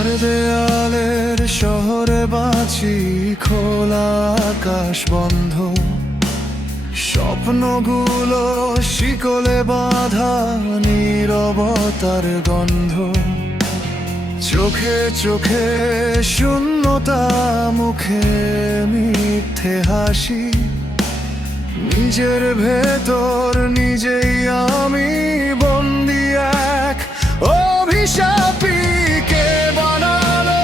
চার দেয়ালের শহরে বাঁচি, খোলা আকাশ বন্ধ, স্বপ্নগুলো শিকলে বাঁধা, নীরবতার গন্ধ। চোখে চোখে শূন্যতা, মুখে মিথ্যে হাসি, নিজের ভেতর নিজেই আমি বন্দি এক অভিশাপী। কে বানালো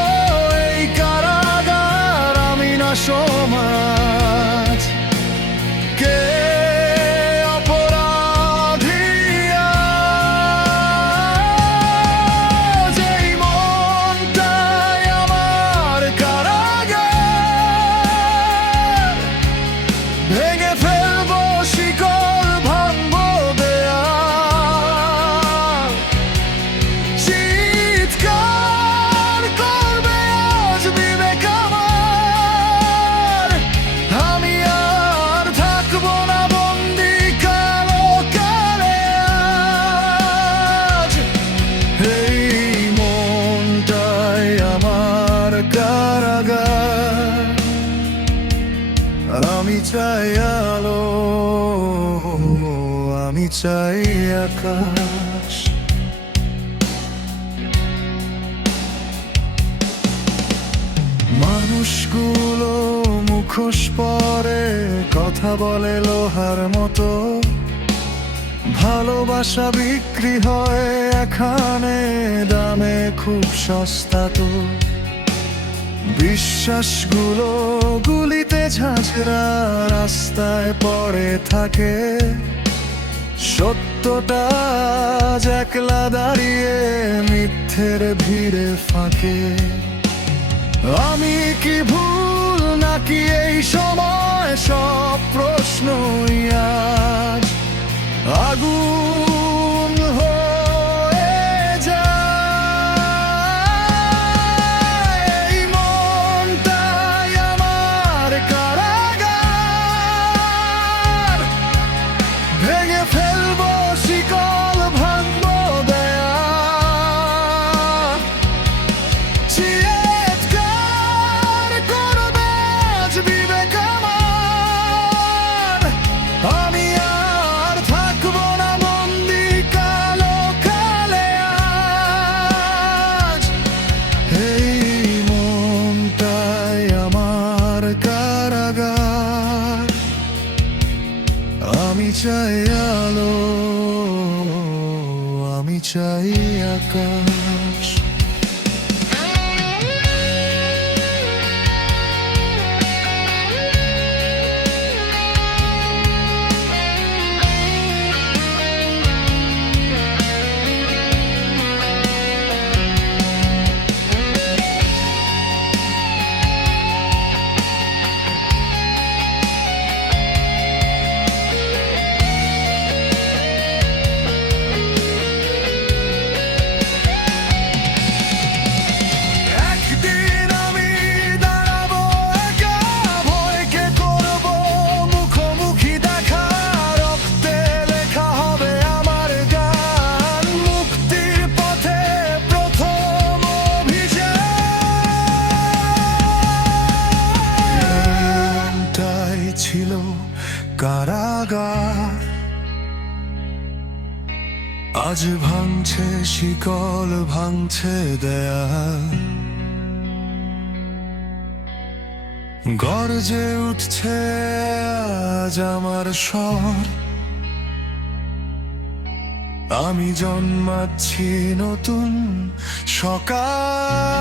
এই কারাগার? আমি না সমাজ? কে অপরাধী আজ? এই মনটাই আমার কারাগার, ভেঙে ফেলবো শিকল, ভাঙবো দেয়াল, চিৎকার করবে আজ বিবেক আমার। আমি আর থাকবো না বন্দি কালো কালে আজ। এই মনটাই আমার কারাগার, আমি চাই আলো, আমি চাই আকাশ। মানুষগুলো মুখোশ পরে, কথা বলে লোহার মতো, ভালোবাসা বিক্রি হয় এখানে দামে খুব সস্তা তো। বিশ্বাসগুলো গুলিতে ঝাঁঝরা, রাস্তায় পড়ে থাকে, সত্যটা আজ একলা দাঁড়িয়ে মিথ্যের ভিড়ে ফাঁকে। আমি কি ভুল নাকি এই সময়? সব প্রশ্নই আজ আগুন হয়ে যায়। এই মনটাই আমার কারাগার, ভেঙে ফেলবো শিকল, ভাঙবো দেয়াল, চিৎকার করবে আজ বিবেক আমার। আমি আর থাকবো না বন্দি কালো কালে আজ। এই মনটাই আমার কারাগার, আমি চাই আলো, আমি চাই আকাশ। একদিন আমি দাঁড়াবো একা, ভয়কে করবো মুখোমুখি দেখা, রক্তে লেখা হবে আমার গান, মুক্তির পথে প্রথম অভিযান। এটাই ছিল কারাগার, আজ ভাঙছে শিকল, ভাঙছে দেয়াল, গর্জে উঠছে আজ আমার স্বর। আমি জন্মাচ্ছি নতুন সকাল।